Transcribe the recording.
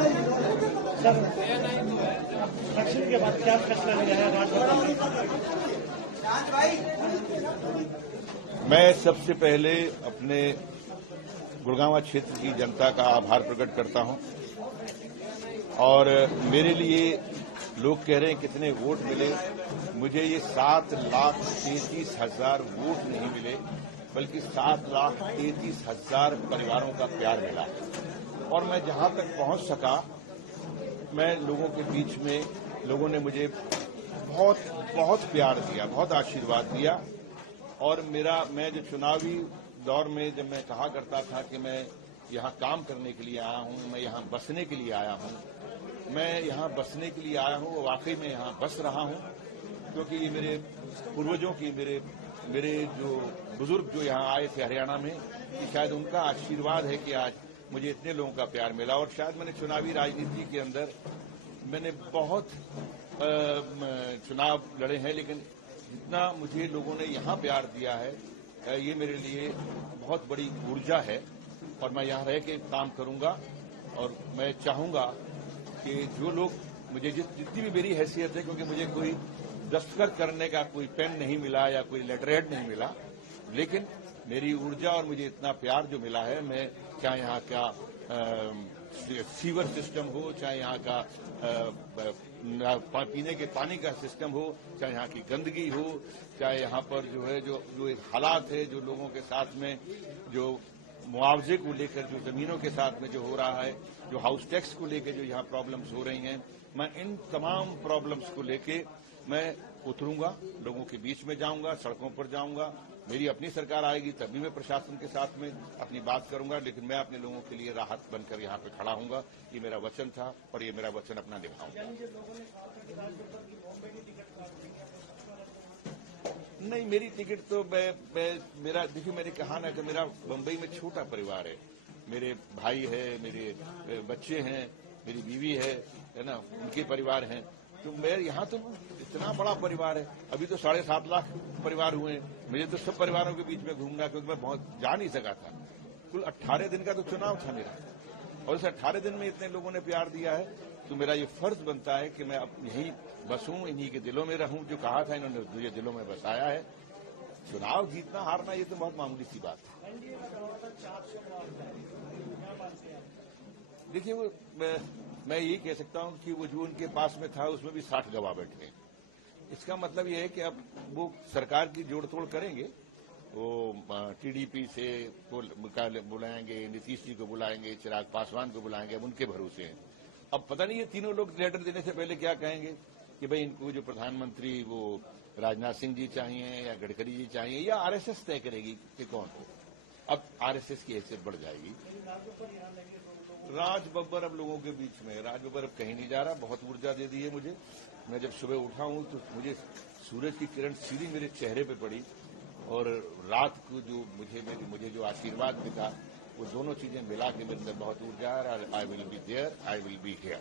Sir, election के बाद क्या फैसला लिया है राजभवन? मैं सबसे पहले अपने गुड़गांव क्षेत्र की जनता का आभार प्रकट करता हूं और मेरे लिए लोग कह रहे हैं कितने वोट मिले। मुझे ये 7,33,000 वोट नहीं मिले, बल्कि 7,33,000 परिवारों का प्यार मिला। और मैं जहां तक पहुंच सका, मैं लोगों के बीच में, लोगों ने मुझे बहुत बहुत प्यार दिया, बहुत आशीर्वाद दिया। और मैं जो चुनावी दौर में जब मैं कहा करता था कि मैं यहां काम करने के लिए आया हूं, मैं यहां बसने के लिए आया हूं, मैं यहां बसने के लिए आया हूं, वाकई में यहां बस रहा हूं, क्योंकि ये मेरे पूर्वजों की, मेरे जो बुजुर्ग जो यहां आए थे हरियाणा में, कि शायद उनका आशीर्वाद है कि आज मुझे इतने लोगों का प्यार मिला। और शायद मैंने चुनावी राजनीति के अंदर मैंने बहुत चुनाव लड़े हैं, लेकिन जितना मुझे लोगों ने यहां प्यार दिया है, ये मेरे लिए बहुत बड़ी ऊर्जा है। और मैं यहां रह के काम करूंगा और मैं चाहूंगा कि जो लोग मुझे जितनी भी मेरी हैसियत है, क्योंकि मुझे कोई दस्तखत करने का कोई पेन नहीं मिला या कोई लेटरहेड नहीं मिला, लेकिन मेरी ऊर्जा और मुझे इतना प्यार जो मिला है, मैं चाहे यहाँ का सीवर सिस्टम हो, चाहे यहाँ का पीने के पानी का सिस्टम हो, चाहे यहाँ की गंदगी हो, चाहे यहाँ पर जो है जो एक हालात है, जो लोगों के साथ में जो मुआवजे को लेकर, जो जमीनों के साथ में जो हो रहा है, जो हाउस टैक्स को लेकर जो यहाँ प्रॉब्लम्स हो रही हैं, मैं इन तमाम प्रॉब्लम्स को लेके मैं उतरूंगा, लोगों के बीच में जाऊंगा, सड़कों पर जाऊंगा। मेरी अपनी सरकार आएगी तब भी मैं प्रशासन के साथ में अपनी बात करूंगा, लेकिन मैं अपने लोगों के लिए राहत बनकर यहाँ पे खड़ा हूंगा। ये मेरा वचन था और ये मेरा वचन अपना निभाऊंगा। नहीं, मेरी टिकट तो मेरा देखिए, मैंने कहा ना कि मेरा बम्बई में छोटा परिवार है। मेरे भाई है, मेरे बच्चे हैं, मेरी बीवी है ना, उनके परिवार हैं। तो मैं यहाँ तो इतना बड़ा परिवार है, अभी तो 7.5 लाख परिवार हुए हैं। मुझे तो सब परिवारों के बीच में घूमना, क्योंकि मैं बहुत जा नहीं सका था। कुल 18 दिन का तो चुनाव था मेरा, और इस 18 दिन में इतने लोगों ने प्यार दिया है, तो मेरा ये फर्ज बनता है कि मैं अब यहीं बसूं, इन्हीं के दिलों में रहूं। जो कहा था इन्होंने, मुझे दिलों में बसाया है। चुनाव जीतना हारना ये तो बहुत मामूली सी बात है। देखिए, वो मैं यही कह सकता हूं कि वो जो उनके पास में था, उसमें भी 60 गवाह बैठे हैं। इसका मतलब यह है कि अब वो सरकार की जोड़ तोड़ करेंगे। वो टीडीपी से बुलाएंगे, नीतीश जी को बुलाएंगे, चिराग पासवान को बुलाएंगे, अब उनके भरोसे हैं। अब पता नहीं ये तीनों लोग लेटर देने से पहले क्या कहेंगे कि भाई इनको जो प्रधानमंत्री वो राजनाथ सिंह जी चाहिए या गडकरी जी चाहिए, या आरएसएस तय करेगी कि कौन हो। अब आरएसएस की हैसियत बढ़ जाएगी। राज बब्बर अब लोगों के बीच में, राज बब्बर अब कहीं नहीं जा रहा। बहुत ऊर्जा दे दी है मुझे। मैं जब सुबह उठा हूं तो मुझे सूरज की किरण सीधी मेरे चेहरे पे पड़ी, और रात को जो मुझे जो आशीर्वाद मिला, वो दोनों चीजें मिला के मेरे अंदर बहुत ऊर्जा है। I will be there, I will be here.